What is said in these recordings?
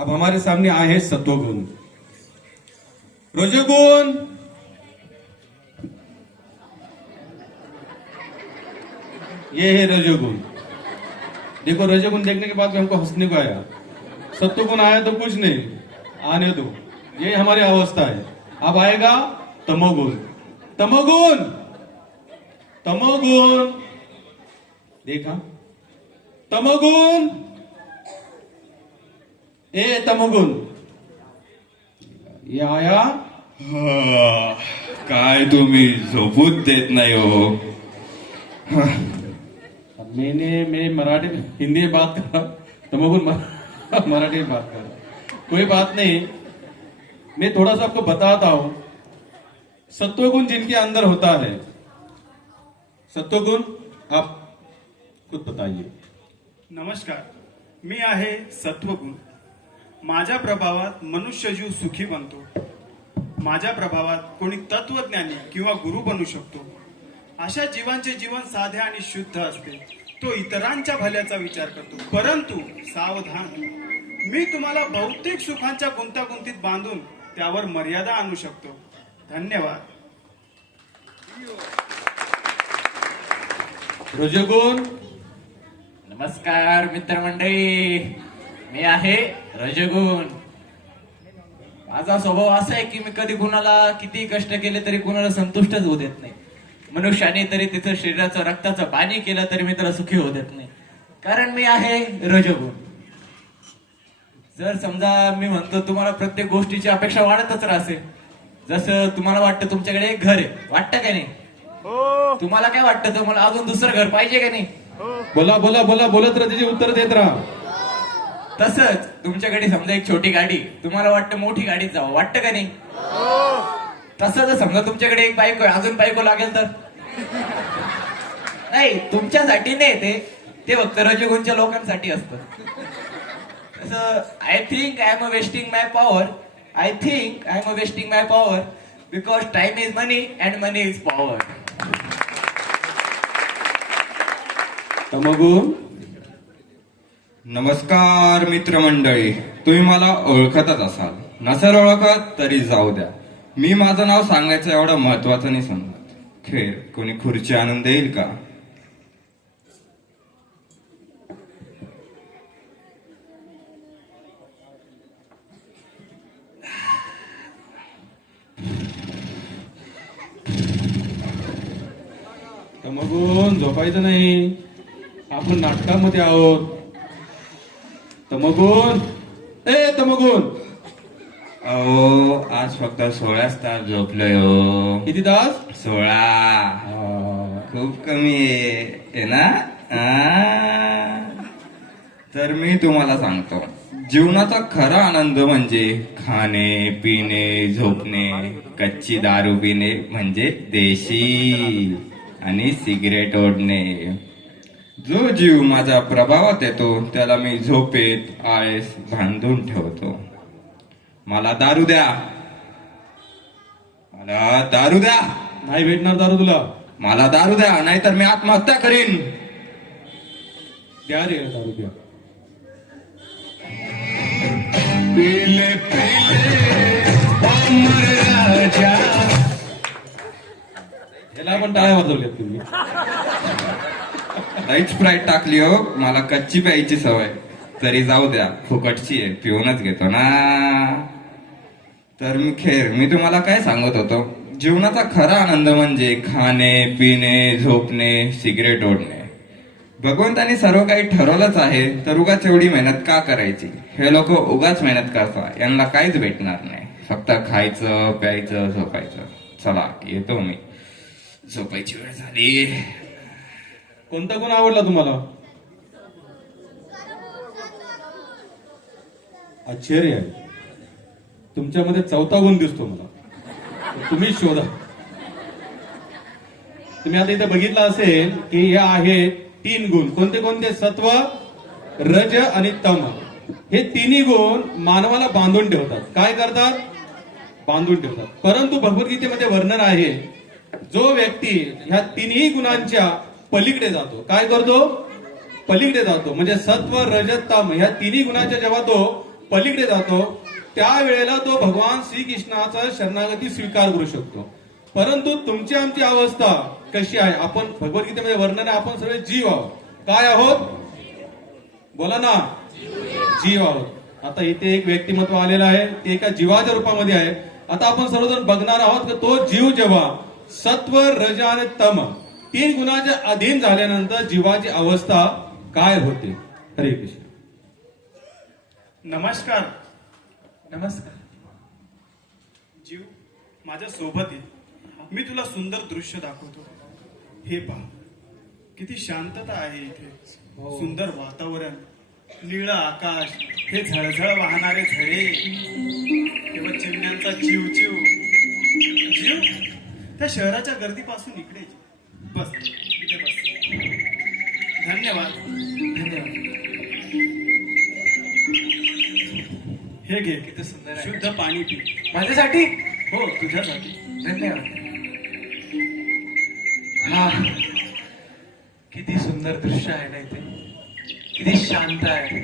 अब हमारे सामने आए हैं सत्वगुण। रजोगुण ये है रजोगुण। देखो रजोगुण देखने के बाद भी हमको हंसने को आया। सत्वगुण आया तो कुछ नहीं, आने दो, ये हमारी अवस्था है। अब आएगा तमोगुण। तमोगुण तमोगुण देखा, तमोगुण ए तमोगुण ये आया। काय तुम्ही झोपूच देत नाही हो. मैं मराठी में हिंदी में बात कर रहा हूं, तमोगुण मराठी में बात कर रहा हूं। कोई बात नहीं, मैं थोड़ा सा आपको बताता हूं। सत्वगुण जिनके अंदर होता है, सत्वगुण आप खुद बताइए। नमस्कार, मी आहे सत्वगुण. माझ्या प्रभावात मनुष्यजीव सुखी बनतो. माझ्या प्रभावात कोणी तत्वज्ञानी किंवा गुरु बनू शकतो. अशा जीवांचे जीवन साधे आणि शुद्ध असते. तो इतरांच्या भल्याचा विचार करतो. परंतु सावधान, मी तुम्हाला भौतिक सुखांच्या गुंतागुंतीत बांधून त्यावर मर्यादा आणू शकतो. धन्यवाद. रजोगुण नमस्कार मित्रमंडळी, मी आहे रजगुण. माझा स्वभाव असा आहे की मी कधी कुणाला किती कष्ट केले तरी कुणाला संतुष्टच होऊ देत नाही. मनुष्याने तरी तिचं शरीराचं रक्ताचं पाणी केलं तरी मी त्याला सुखी होऊ देत नाही, कारण मी आहे रजगुण. जर समजा मी म्हणतो तुम्हाला प्रत्येक गोष्टीची अपेक्षा वाढतच राहते. जसं तुम्हाला वाटतं तुमच्याकडे एक घर आहे, वाटतं का नाही? तुम्हाला काय वाटतं, तुम्हाला अजून दुसरं घर पाहिजे का नाही? बोला बोला बोला बोलत राहा, त्याचे उत्तर देत राहा. तसंच तुमच्याकडे समजा एक छोटी गाडी, तुम्हाला वाटतं मोठी गाडीत जावं, वाटतं का नाही? तसं जर समजा तुमच्याकडे एक बायको आहे, अजून बायको लागेल तर नाही, तुमच्यासाठी नाही, ते फक्त रजगुणच्या लोकांसाठी असतं. तसं I think I am wasting my power. I think I am wasting my power because time is money and money is power. तमोगुण नमस्कार मित्रमंडळी, तुम्ही मला ओळखतच असाल, नसेल ओळखत तरी जाऊ द्या. मी माझं नाव सांगायचं एवढं महत्वाचं नाही समजत. खेळ कोणी खुर्ची आणून देईल का? तमोगुण झोपायचं नाही, आपण नाटकामध्ये आहोत. तमोगुण ए तमोगुण अहो आज फक्त 16 तास झोपलोय हो. किती तास? 16. खूप कमी आहे ना? तर मी तुम्हाला सांगतो, जीवनाचा खरा आनंद म्हणजे खाणे पिणे झोपणे. कच्ची दारू पिणे म्हणजे देशी, आणि सिगरेट ओढणे. जो जीव माझ्या प्रभावात येतो त्याला मी झोपेत आळस बांधून ठेवतो. मला दारू द्या, मला दारू द्या. नाही भेटणार दारू तुला. मला दारू द्या, नाहीतर मी आत्महत्या करीन. द्या रे दारू द्या. पीले राजा. याला पण टाळ्या वाजवल्यात तुम्ही. लाईट स्प्राईट टाकली हो, मला कच्ची प्यायची सवय. तरी जाऊ द्या, फुकटची आहे, पिऊनच घेतो ना. तर मी तुम्हाला काय सांगत होतो, जीवनाचा खरा आनंद म्हणजे खाणे पिणे झोपणे सिगरेट ओढणे. भगवंतानी सर्व काही ठरवलंच आहे, तर उगाच एवढी मेहनत का करायची? हे लोक उगाच मेहनत करतात, यांना काहीच भेटणार नाही. फक्त खायचं प्यायचं झोपायचं. चला येतो मी, झोपायची वेळ झाली. कोणता गुण आवडला तुम्हाला? आश्चर्य आहे, तुमच्यामध्ये चौथा गुण दिसतो मला. तुम्ही शोधा. तुम्ही आता इथे बघितलं असेल की हे आहे 3 गुण. कोणते कोणते? सत्व, रज आणि तम. हे तिन्ही गुण मानवाला बांधून ठेवतात. काय करतात? बांधून ठेवतात. परंतु भगवद्गीतेमध्ये वर्णन आहे, जो व्यक्ती ह्या तिन्ही गुणांच्या पलीकडे जातो, काय करतो? पलीकडे जातो. म्हणजे सत्व रज तम ह्या तिन्ही गुणांच्या जेव्हा तो पलीकडे जातो त्यावेळेला तो भगवान श्रीकृष्णाचा शरणागती स्वीकार करू शकतो. परंतु तुमची आमची अवस्था कशी आहे? आपण भगवद्गीतेमध्ये वर्णन आहे, आपण सर्व जीव आहोत. काय आहोत? बोला ना, जीव आहोत. आता इथे एक व्यक्तिमत्व आलेलं आहे, ते एका जीवाच्या रूपामध्ये आहे. आता आपण सर्वजण बघणार आहोत की तो जीव जेव्हा सत्व, रज आणि तम 3 गुणाच्या अधीन झाल्यानंतर जीवाची अवस्था काय होते. हरे कृष्ण. नमस्कार नमस्कार. जीव, माझ्या सोबत ये. मी तुला सुंदर दृश्य दाखवतो. हे पहा, किती शांतता आहे इथे. सुंदर वातावरण, निळं आकाश, हे झळझळ वाहणारे झरे, तेव्हा चिमण्यांचा चिवचिव. जीव, त्या शहराच्या गर्दीपासून इकडे ये. बस इथे बस. धन्यवाद. धन्यवाद. हे घे, किती सुंदर आहे. शुद्ध पाणी पी. माझ्यासाठी? हो, तुझ्यासाठी. धन्यवाद. हा, किती सुंदर दृश्य आहे ना इथे. किती शांत आहे.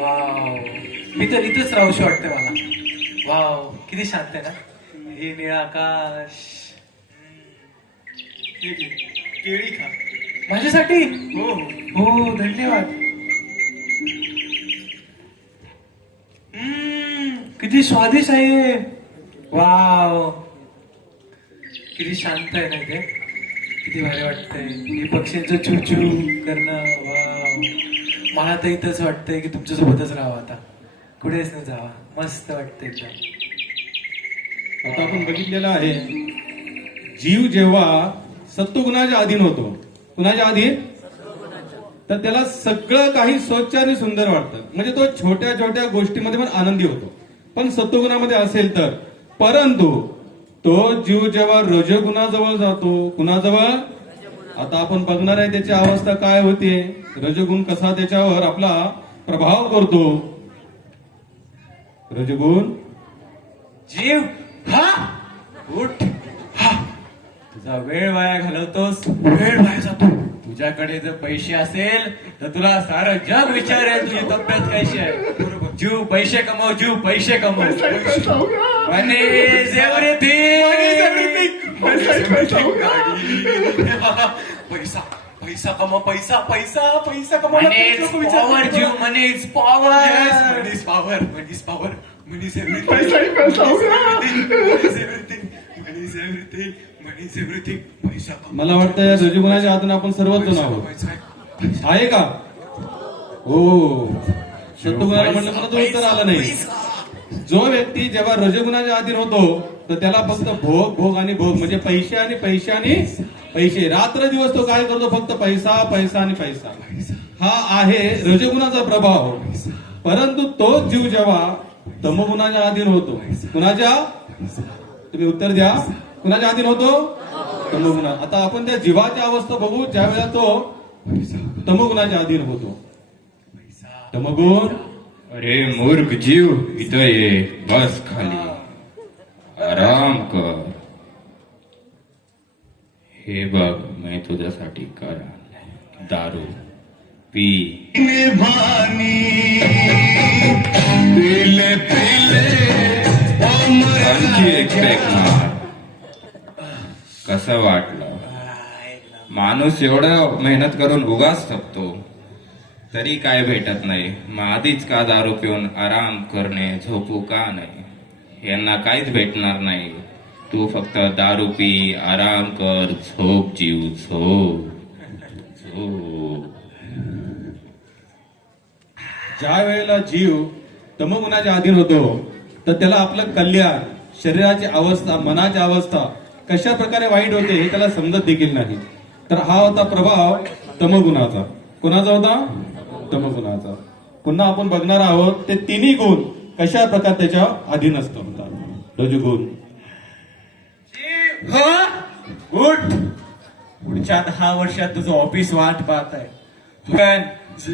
वाव, मी तर इथेच राहूशी वाटते मला. वाव, किती शांत आहे ना. हे निळं आकाश. हे घे, केळी खा. माझ्यासाठी? हो हो. हो, धन्यवाद. किती स्वादिष्ट आहे. वाव, किती शांत आहे ना इथे. किती भारी वाटतंय. हे पक्ष्यांचं चूचू करणं. वाव, मला तर इथंच वाटतंय की तुमच्यासोबतच राहावं आता. कुठेच नाही जावा. मस्त वाटतंय एकदम. आता आपण बघितलेलं आहे, जीव जेव्हा सत्वगुणाच्या अधीन होतो, कुणाच्या अधीन? तर त्याला सगळं काही स्वच्छ आणि सुंदर वाटतं. म्हणजे तो छोट्या छोट्या गोष्टीमध्ये पण आनंदी होतो. पण सत्वगुणामध्ये असेल तर, परंतु तो जीव जेव्हा रजगुणाजवळ जातो, कुणाजवळ? आता आपण बघणार आहे त्याची अवस्था काय होते. रजगुण कसा त्याच्यावर आपला प्रभाव करतो. रजगुण, जीव, हा उठ. हा, तुझा वेळ वाया घालवतोस. वेळ वाया जातो. तुझ्याकडे जर पैसे असेल तर तुला सारं जग विचारेल तुझी तब्येत कशी आहे. बरोबर. जीव पैसे कमव, जीव पैसे कमव. Money is everything. पैसा पैसा कमा. पैसा पैसा पैसा कमा. Money is power, जीव. Money is power. Money is power. Money is power. Money is everything. Money is everything. Money is everything. Money is everything. पैसा कमा. मला वाटतं रजगुणाच्या आतून आपण सर्वच जण आहोत. पैसा आहे का? हो. सत्वगुणाला म्हटलं मला तो उत्तर आलं नाही. जो व्यक्ती जेव्हा रजगुणाच्या अधीन होतो तर त्याला फक्त भोग, भोग आणि भोग, म्हणजे पैसे आणि पैसे आणि पैसे. रात्र दिवस तो काय करतो? फक्त पैसा, पैसा आणि पैसा. हा आहे रजगुणाचा प्रभाव. परंतु तो जीव जेव्हा तमगुणाच्या अधीन होतो, कुणाच्या? तुम्ही उत्तर द्या. कुणाच्या अधीन होतो? तमगुणा. आता आपण त्या जीवाची अवस्था बघू ज्यावेळेला तो तमगुणाच्या अधीन होतो. तमगुण, अरे मूर्ख जीव, इथं ये, बस खाली, आराम कर. हे बघ, मी तुझ्यासाठी कर आणलंय. दारू पी. आणखी एक पॅक मार. कसं वाटलं? माणूस एवढं मेहनत करून उगाच थकतो तरी काय भेटत नाही. मग आधीच का दारू पिऊन आराम करणे, झोपू का नाही? यांना काहीच भेटणार नाही. तू फक्त दारू पी, आराम कर, झोप जीव, झोप झोप. ज्या वेळेला जीव तमगुणाच्या अधीन होतो तर त्याला आपलं कल्याण, शरीराची अवस्था, मनाची अवस्था कशा प्रकारे वाईट होते हे त्याला समजत देखील नाही. तर हा होता प्रभाव तमगुणाचा. कोणाचा होता? तमगुणाचा. पुन्हा आपण बघणार आहोत ते तिन्ही गुण कशा प्रकारे त्याच्या अधीन असतात. रजगुण, उठ. पुढच्या 10 वर्षात तुझं ऑफिस वाट पाहत आहे.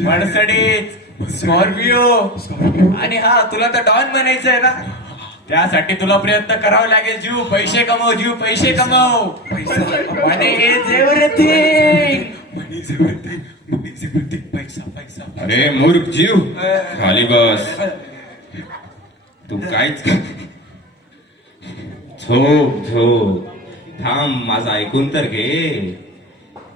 मर्सिडीज, स्कॉर्पिओ, आणि हा तुला तर डॉन बनायचं आहे ना. त्यासाठी तुला प्रयत्न करावा लागेल. जीव पैसे कमव, जीव पैसे कमव. पैसा. Money is everything. Money is everything. Money is everything. पैसा पैसा. अरे मूर्ख जीव, खाली बस. तू काहीच झोप झोप. थांब, माझं ऐकून तर घे.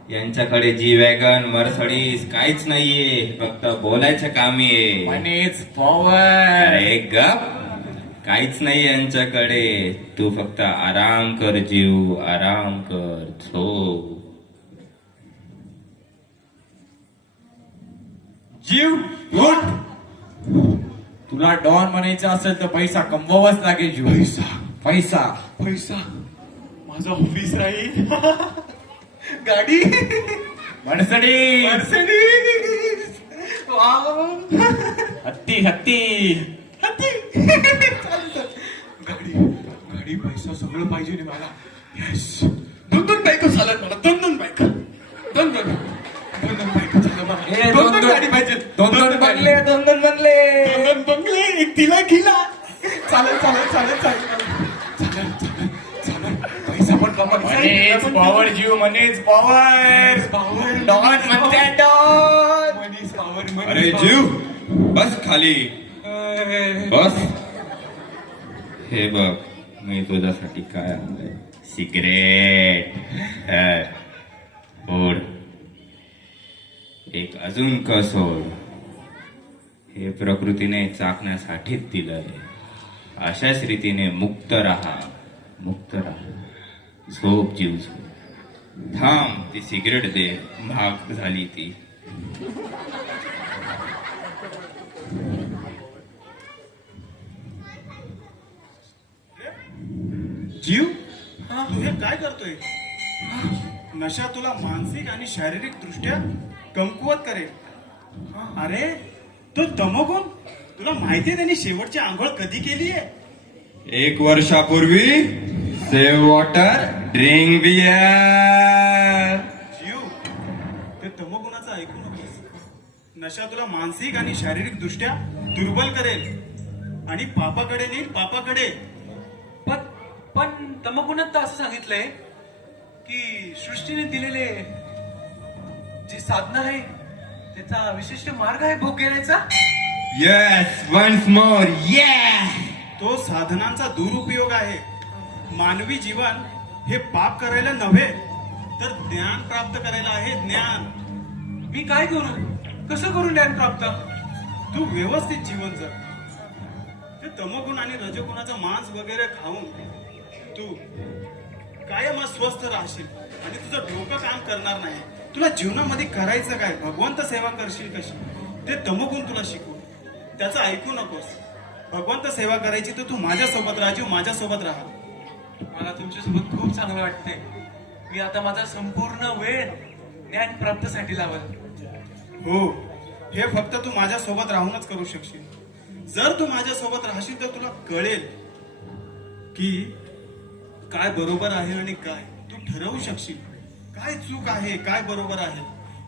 यांच्याकडे जी वॅगन मर्सडीज काहीच नाहीये, फक्त बोलायचं कामी आहे. मनी इज पॉवर. अरे गप, काहीच नाही यांच्याकडे. तू फक्त आराम कर जीव, आराम कर, झोप. जीव उठ. तुला डॉन म्हणायचं असेल तर पैसा कमवावाच लागेल जीव. पैसा पैसा. पैसा. माझं ऑफिस राहील. गाडी. मर्सडीज. मर्सिडीज. वाव. हत्ती हत्ती. गाडी गाडी पैसा सगळं पाहिजे रे मला. येस. दोन दोन बायको चालत मला. दोन बायको. दोन बायको चालत मला. दोन गाडी पाहिजे. दोन बंगले. दोन बंगले. दोन बंगले. एक तिला खिला. चालत चालत चालत चालत चालत चालत. पैसा पण मनी इज पॉवर जीव. मनी इज पॉवर. पॉवर. डॉन म्हणते डॉन. Money is power. अरे जीव, बस खाली बस. हे बघ, मी तुझ्यासाठी काय आणलंय. सिगरेट. ओढ. एक अजून कसोड. हे प्रकृतीने चाकण्यासाठीच दिलंय. अशाच रीतीने मुक्त राहा, मुक्त राहा. झोप जीव, झोप. थांब, ती सिगरेट दे, महाग झाली ती. जीव, तू हे काय करतोय? नशा तुला मानसिक आणि शारीरिक दृष्ट्या कमकुवत करेल. अरे तो तमोगुण, तुला माहितीये त्यांनी शेवटची आंघोळ कधी केली आहे? 1 वर्षापूर्वी. Save water, drink beer. जीव, ते तमोगुणाचं ऐकू नकोस. नशा तुला मानसिक आणि शारीरिक दृष्ट्या दुर्बल करेल आणि पापाकडे नेईल, पापाकडे. पण तमगुणात तर असं सांगितलंय की सृष्टीने दिलेले जी साधना आहे त्याचा विशिष्ट मार्ग आहे भोग घेण्याचा. Yes, once more. तो साधनांचा दुरुपयोग आहे. मानवी जीवन हे पाप करायला नव्हे तर ज्ञान प्राप्त करायला आहे. ज्ञान. मी काय करू? कसं करू ज्ञान प्राप्त? तू व्यवस्थित जीवन जग. ते तमोगुण आणि रजगुणाचा मांस वगैरे खाऊन तू कायम स्वस्थ राहशील आणि तुझं डोकं काम करणार नाही. तुला जीवनामध्ये करायचं काय? भगवंत सेवा करशील कशी ते तमोगुण तुला शिकवू. त्याचं ऐकू नकोस. भगवंत सेवा करायची तर तू माझ्यासोबत राहा. जीव, माझ्यासोबत राहा. मला तुमच्यासोबत खूप चांगलं वाटतंय. मी आता माझा संपूर्ण वेळ ज्ञान प्राप्तीसाठी लावल. हो, हे फक्त तू माझ्यासोबत राहूनच करू शकशील. जर तू माझ्यासोबत राहशील तर तुला कळेल की काय बरोबर आहे आणि काय. तू ठरवू शकशील काय चूक आहे, काय बरोबर आहे.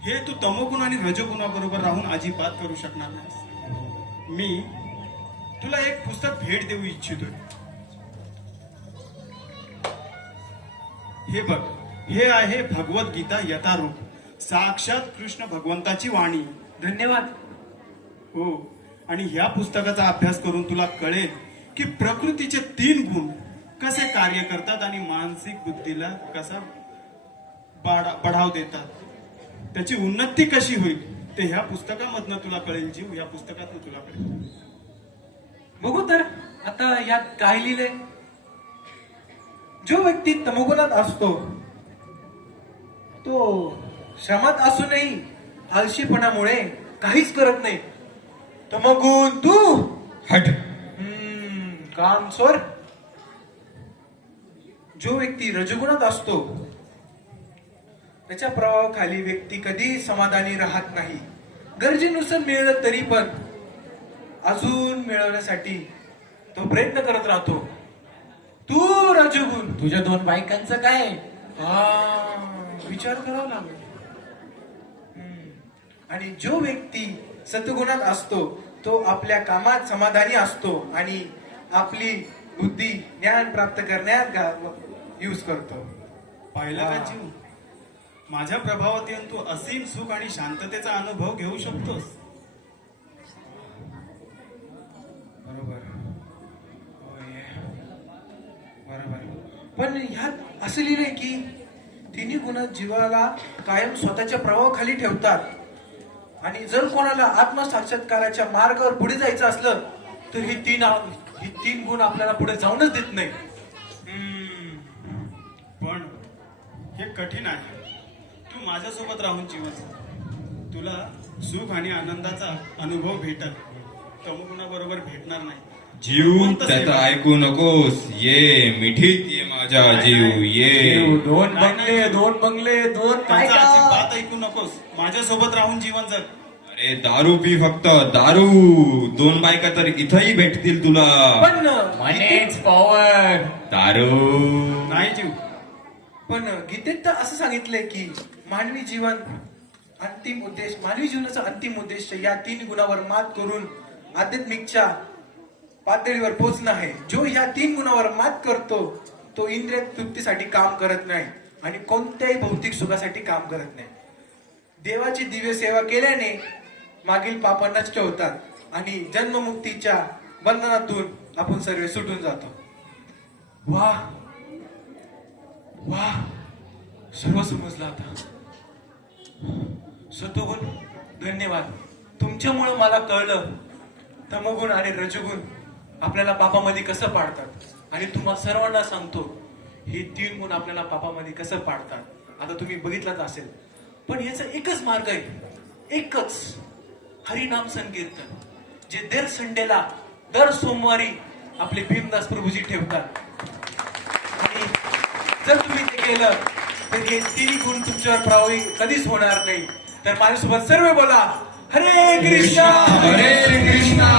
हे तू तमोगुण आणि रजोगुणाबरोबर राहून अजिबात करू शकणार नाहीस. मी तुला एक पुस्तक भेट देऊ इच्छितोय. हे बघ, हे आहे भगवद्गीता यथारूप, साक्षात कृष्ण भगवंताची वाणी. धन्यवाद. हो, आणि ह्या पुस्तकाचा अभ्यास करून तुला कळेल की प्रकृतीचे 3 गुण कसे कार्य करतात आणि मानसिक बुद्धीला कसा बढाव देतात. त्याची उन्नती कशी होईल ते ह्या पुस्तकामधनं तुला कळेल. जीव, या पुस्तकातनं तुला कळेल. बघू तर आता यात काय लिहिलंय. जो व्यक्ती तमोगुणात असतो तो श्रमात असूनही आळशीपणामुळे काहीच करत नाही. तमोगुण तू हट. काम सोर. जो व्यक्ती रजगुणात असतो त्याच्या प्रभावाखाली व्यक्ती कधी समाधानी राहत नाही. गरजेनुसार मिळलं तरी पण अजून मिळवण्यासाठी तो प्रयत्न करत राहतो. तू रजगुण. तुझ्या 2 बायकांचं काय? विचार करावा लागेल. आणि जो व्यक्ती सत्गुणात असतो तो आपल्या कामात समाधानी असतो आणि आपली बुद्धी ज्ञान प्राप्त करण्यात यूज करतो. पाहिला का जीव? माझ्या प्रभावात येऊन तू असीम सुख आणि शांततेचा अनुभव घेऊ शकतोस. बरोबर होय. बरोबर. पण ह्यात असं लिहिलंय की तिन्ही गुण जीवाला कायम स्वतःच्या प्रभावाखाली ठेवतात आणि जर कोणाला आत्मसाक्षात्काराच्या मार्गावर पुढे जायचं असलं तर ही तीन गुण आपल्याला पुढे जाऊनच देत नाही. पण हे कठीण आहे. तू माझ्यासोबत राहून जीवन जग. तुला सुख आणि आनंदाचा अनुभव भेटल, तमगुणाबरोबर भेटणार नाही. जीव त्याचं ऐकू नकोस, ये मिठीत ये माझा जीव ये. दोन बंगले दोन बंगले दोन काय त्यांचा का? अजिबात ऐकू नकोस. माझ्यासोबत राहून जीवन जग. अरे दारू पी फक्त दारू. 2 बायका तर इथंही भेटतील तुला. पण मनीच पॉवर. दारू नाही जीव. पण गीतेत तर असं सांगितलंय की मानवी जीवनाचा अंतिम उद्देश या 3 गुणावर मात करून आध्यात्मिकच्या पातळीवर पोहोचणं आहे. जो या 3 गुणावर मात करतो तो इंद्रिय तृप्तीसाठी काम करत नाही आणि कोणत्याही भौतिक सुखासाठी काम करत नाही. देवाची दिव्य सेवा केल्याने मागील पाप नष्ट होतात आणि जन्ममुक्तीच्या बंधनातून आपण सर्व सुटून जातो. वा वा, सर्व समजलं आता. सत्वगुण धन्यवाद. तुमच्यामुळं मला कळलं तमोगुण आणि रजोगुण आपल्याला पापामध्ये कसं पाडतात आणि तुम्हा सर्वांना सांगतो हे 3 गुण आपल्याला पापामध्ये कसं पाडतात. आता तुम्ही बघितलंच असेल. पण याचा एकच मार्ग आहे, एकच हरिनाम संकीर्तन, जे दर संडेला दर सोमवारी आपले भीमदास प्रभूजी ठेवतात. आणि जर तुम्ही ते केलं तर हे 3 गुण तुमच्यावर प्रभावी कधीच होणार नाही. तर माझ्यासोबत सर्व बोला, हरे कृष्णा हरे कृष्णा